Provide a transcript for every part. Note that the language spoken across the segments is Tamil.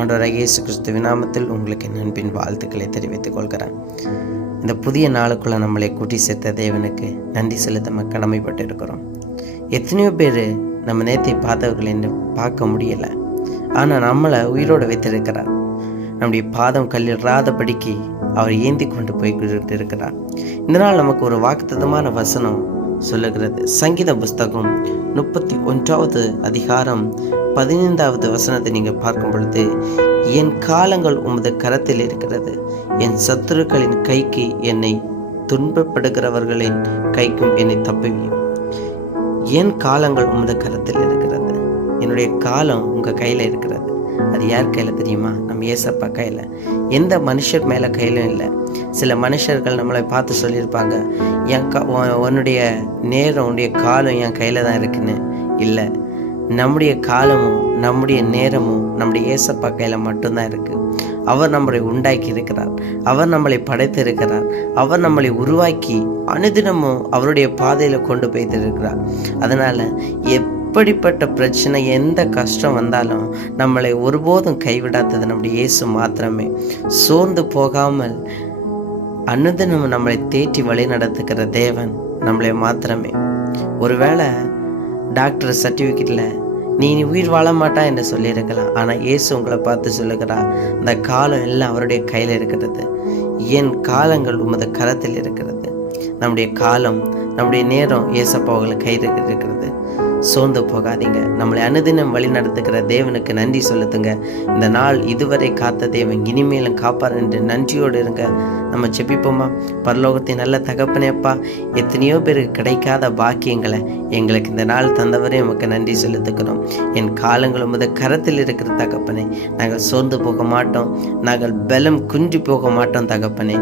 ஆண்டவராக இயேசு கிறிஸ்துவின் நாமத்தில் உங்களுக்கு என் வாழ்த்துக்களை தெரிவித்துக் கொள்கிறேன். இந்த புதிய நாளுக்குள்ளே நம்மளை கூட்டி சேர்த்த தேவனுக்கு நன்றி செலுத்த நம்ம கடமைப்பட்டு இருக்கிறோம் எத்தனையோ பேர் நம்ம நேத்தை பார்த்தவர்களை பார்க்க முடியல. ஆனால் நம்மளை உயிரோடு வைத்திருக்கிறார். நம்முடைய பாதம் கல்லிடாதபடிக்கு அவர் ஏந்தி கொண்டு போய் இருக்கிறார் இந்த நாள் நமக்கு ஒரு வாக்குத்தமான வசனம் சொல்லுகிறது. சங்கீத புஸ்தகம் முப்பத்தி ஒன்றாவது அதிகாரம் பதினைந்தாவது வசனத்தை நீங்கள் பார்க்கும் பொழுது என் காலங்கள் உமது கரத்தில் இருக்கிறது. என் சத்துருக்களின் கைக்கு என்னை துன்பப்படுகிறவர்களின் கைக்கும் என்னை தப்புவியும். என் காலங்கள் உமது கரத்தில் இருக்கிறது. என்னுடைய காலம் உங்கள் கையில் இருக்கிறது. அது யார் கையில் தெரியுமா? நம்ம ஏசப்பா கையில். எந்த மனுஷர் மேலே கையிலும் இல்லை. சில மனுஷர்கள் நம்மளை பார்த்து சொல்லியிருப்பாங்க என் க உன்னுடைய நேரம் உன்னுடைய காலம் என் கையில் தான் இருக்குன்னு. இல்லை. நம்முடைய காலமும் நம்முடைய நேரமும் நம்முடைய ஏசப்பா கையில் மட்டும்தான் இருக்குது அவர் நம்மளை உண்டாக்கி இருக்கிறார். அவர் நம்மளை படைத்திருக்கிறார் அவர் நம்மளை உருவாக்கி அனுதினமும் அவருடைய பாதையில் கொண்டு போய்த்திருக்கிறார். அதனால் எப்படிப்பட்ட பிரச்சனை எந்த கஷ்டம் வந்தாலும் நம்மளை ஒருபோதும் கைவிடாதது நம்முடைய இயேசு மாத்திரமே. சோர்ந்து போகாமல் அனுதினம் நம்மளை தேற்றி வழி நடத்துகிற தேவன் நம்மளை மாத்திரமே. ஒருவேளை டாக்டர் சர்டிஃபிகேட்டில் நீ நீ உயிர் வாழ மாட்டா என்று சொல்லியிருக்கலாம். ஆனால் இயேசு உங்களை பார்த்து சொல்லுகிறா அந்த காலம் எல்லாம் அவருடைய கையில் இருக்கிறது. என் காலங்கள் உமது கரத்தில் இருக்கிறது. நம்முடைய காலம் நம்முடைய நேரம் இயேசப்பா உங்களை கையில் இருக்கிறது. சோர்ந்து போகாதீங்க. நம்மளை அனுதினம் வழி நடத்துகிற தேவனுக்கு நன்றி செலுத்துங்க. இந்த நாள் இதுவரை காத்த தேவன் இனிமேலும் காப்பார் என்று நன்றியோடு இருங்க. நம்ம செப்பிப்போமா பரலோகத்தின் நல்ல தகப்பனேப்பா எத்தனையோ பேருக்கு கிடைக்காத பாக்கியங்களை எங்களுக்கு இந்த நாள் தந்தவரே நமக்கு நன்றி செலுத்துக்கிறோம் என் காலங்கள் உமது கரத்தில் இருக்கிற தகப்பனே நாங்கள் சோர்ந்து போக மாட்டோம். நாங்கள் பலம் குன்றி போக மாட்டோம் தகப்பனே.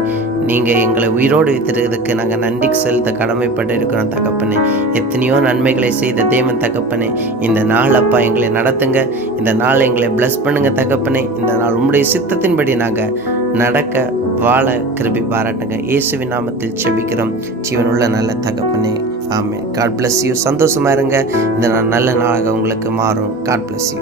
நீங்கள் எங்களை உயிரோடு வைத்திருக்கிறதுக்கு நாங்கள் நன்றி செலுத்த கடமைப்பட்டு இருக்கிறோம் தகப்பனே. எத்தனையோ நன்மைகளை செய்த தேவன் தகப்பனே. இந்த நாள் அப்பா எங்களை நடத்துங்க. இந்த நாள் எங்களை பிளஸ் பண்ணுங்க தகப்பனே. இந்த நாள் உங்களுடைய சித்தத்தின்படி நாங்கள் நடக்க வாழ கிருபி பாராட்டுங்க. இயேசுவின் நாமத்தில் செபிக்கிறோம். ஜீவனுள்ள நல்ல தகப்பனே. ஆமே காட் பிளஸ் யூ சந்தோஷமா இருங்க. இந்த நாள் நல்ல நாளாக உங்களுக்கு மாறும். God bless you